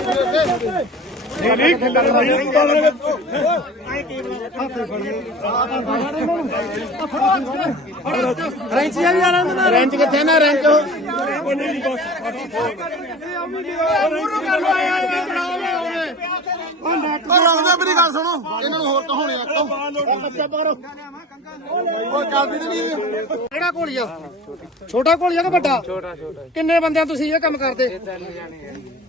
wrench ਜੀ ਵੀ ਆਨੰਦ ਨਾਲ wrench ਕਿੱਥੇ ਨਾ ਰੈਂਚ ਰੌਣਕਾਂ ਬਰੀ ਗੱਲ ਸੁਣੋ ਇਹਨਾਂ ਨੂੰ ਹੋਰ ਕਹੋਣੇ ਆ ਕੋ ਉਹ ਕਾਬੀ ਨਹੀਂ ਕਿਹੜਾ ਘੋਲੀਆ ਛੋਟਾ ਘੋਲੀਆ ਕਿ ਵੱਡਾ ਛੋਟਾ ਛੋਟਾ ਕਿੰਨੇ ਬੰਦਿਆਂ ਤੁਸੀਂ ਇਹ ਕੰਮ ਕਰਦੇ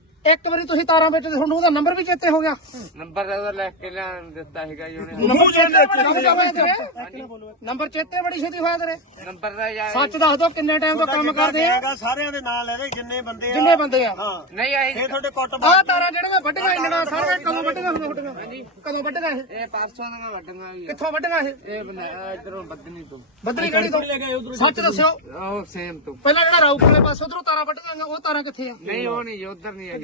ਇੱਕ ਵਾਰੀ ਤੁਸੀਂ ਤਾਰਾਂ ਵਿੱਚ ਤੁਹਾਨੂੰ ਉਹਦਾ ਨੰਬਰ ਵੀ ਕਿੱਥੇ ਹੋ ਗਿਆ ਨੰਬਰ ਉਹਦਾ ਲੈ ਕੇ ਲਿਆ ਦਿੱਤਾ ਹੈਗਾ ਨੰਬਰ ਚੇਤੇ ਬੜੀ ਛੇਤੀ ਹੋਇਆ ਤੇਰੇ ਨੰਬਰ ਦਾ ਯਾਰ ਸੱਚ ਦੱਸ ਦੋ ਕਿੰਨੇ ਟਾਈਮ ਤੋਂ ਕੰਮ ਕਰਦੇ ਆ ਸਾਰਿਆਂ ਦੇ ਨਾਂ ਲੈ ਲਈ ਜਿੰਨੇ ਬੰਦੇ ਆ ਜਿੰਨੇ ਬੰਦੇ ਆ ਨਹੀਂ ਆਏ ਇਹ ਤੁਹਾਡੇ ਕੁੱਟ ਆ ਤਾਰਾਂ ਜਿਹੜੇ ਮੈਂ ਵੱਢੀਆਂ ਇੰਨਾ ਸਾਰੇ ਕਦੋਂ ਵੱਢੀਆਂ ਹੁੰਦੀਆਂ ਹਾਂਜੀ ਕਦੋਂ ਵੱਢੀਆਂ ਇਹ ਪਰਸੋਂ ਦਾ ਵੱਢੀਆਂ ਕਿੱਥੋਂ ਵੱਢੀਆਂ ਇਹ ਇਹ ਇਧਰੋਂ ਬੱਦਨੀ ਤੋਂ ਬੱਦਨੀ ਕਿਹੜੀ ਤੋਂ ਸੱਚ ਦੱਸਿਓ ਆਹ ਸੇਮ ਤੋਂ ਪਹਿਲਾਂ ਜਿਹੜਾ ਰਾਉਪਰੇ ਪਾਸੋਂ ਉਧਰੋਂ ਤਾਰਾਂ ਵੱਢੀਆਂ ਉਹ ਤਾਰਾਂ ਕਿੱਥੇ ਆ ਨਹੀਂ ਉਹ ਨਹੀਂ ਉਧਰ ਨਹੀਂ ਆਈ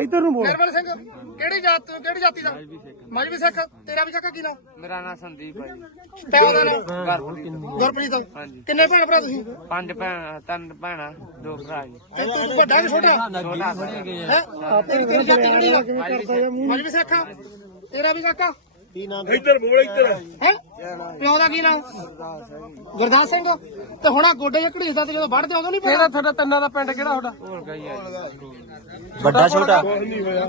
ਇੱਧਰ ਨੂੰ ਬੋਲ ਨਰਮਲ ਸਿੰਘ ਕਿਹੜੀ ਜਾਤ ਕਿਹੜੀ ਜਾਤੀ ਦਾ ਵੀ ਸਿੱਖ ਤੇਰਾ ਵੀ ਸਿੱਖ ਕੀ ਨਾਮ ਮੇਰਾ ਨਾਮ ਸੰਦੀਪ ਭਾਈ ਤੇਰਾ ਨਾਮ ਗੁਰਪ੍ਰੀਤ ਕਿੰਨੇ ਭੈਣ ਭਰਾ ਤੁਸੀਂ ਪੰਜ ਭੈਣ ਤਿੰਨ ਭੈਣਾ ਦੋ ਭਰਾ ਜੀ ਤੂੰ ਵੱਡਾ ਕਿ ਛੋਟਾ ਛੋਟਾ ਹੈ ਆਪਣੀ ਜਾਤੀ ਕਿਹੜੀ ਮਜਬੀ ਸਿੱਖ ਤੇਰਾ ਵੀ ਕਾਕਾ ਕੀ ਨਾਮ ਇੱਧਰ ਬੋਲ ਇੱਧਰ ਹੈ ਪਿਓ ਦਾ ਕੀ ਨਾਮ ਗੁਰਦਾਸ ਸਿੰਘ ਤੇ ਹੁਣ ਆ ਗੋਡੇ ਜਿਹਾ ਘੜੀਦਾ ਤੇ ਜਦੋਂ ਵੱਢਦੇ ਆਉਂਦੇ ਨਹੀਂ ਪਿਆ ਤੁਹਾਡਾ ਤੰਨਾ ਦਾ ਪਿੰਡ ਕਿਹੜਾ ਤੁਹਾਡਾ ਵੱਡਾ ਛੋਟਾ ਕੁਝ ਨਹੀਂ ਹੋਇਆ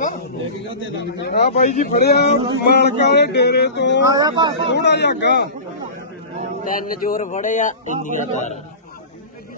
ਕੁਝ ਆ ਬਾਈ ਜੀ ਫੜਿਆ ਮਾਲਕਾਂ ਦੇ ਡੇਰੇ ਤੋਂ ਥੋੜਾ ਜਿਹਾ ਗਾ ਤਿੰਨ ਜੋਰ ਫੜਿਆ ਇੰਨੀਆਂ ਤਾਰਾਂ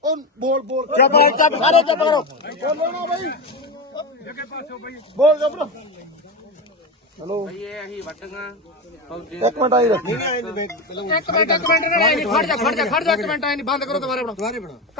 ਬੋਲ ਬੋਲ ਜਬਰ ਤਾਂ ਖਾਰੇ ਤੇ ਪਕੜੋ ਬੋਲੋ ਨਾ ਬਾਈ ਜਗੇ ਪਾਸੋ ਬਾਈ ਬੋਲ ਜਬਰ ਹਲੋ ਭਈ ਇਹ ਅਹੀ ਵਟਗਾ ਇੱਕ ਮਿੰਟ ਆਈ ਰੱਖੀ ਇੱਕ ਮਿੰਟ ਇੱਕ ਮਿੰਟ ਰਹਿ ਨਹੀਂ ਫੜ ਜਾ ਫੜ ਜਾ ਇੱਕ ਮਿੰਟ ਆਈ ਨਹੀਂ ਬੰਦ ਕਰੋ ਦੁਬਾਰੇ ਬਣਾ ਦੁਬਾਰੇ ਬਣਾ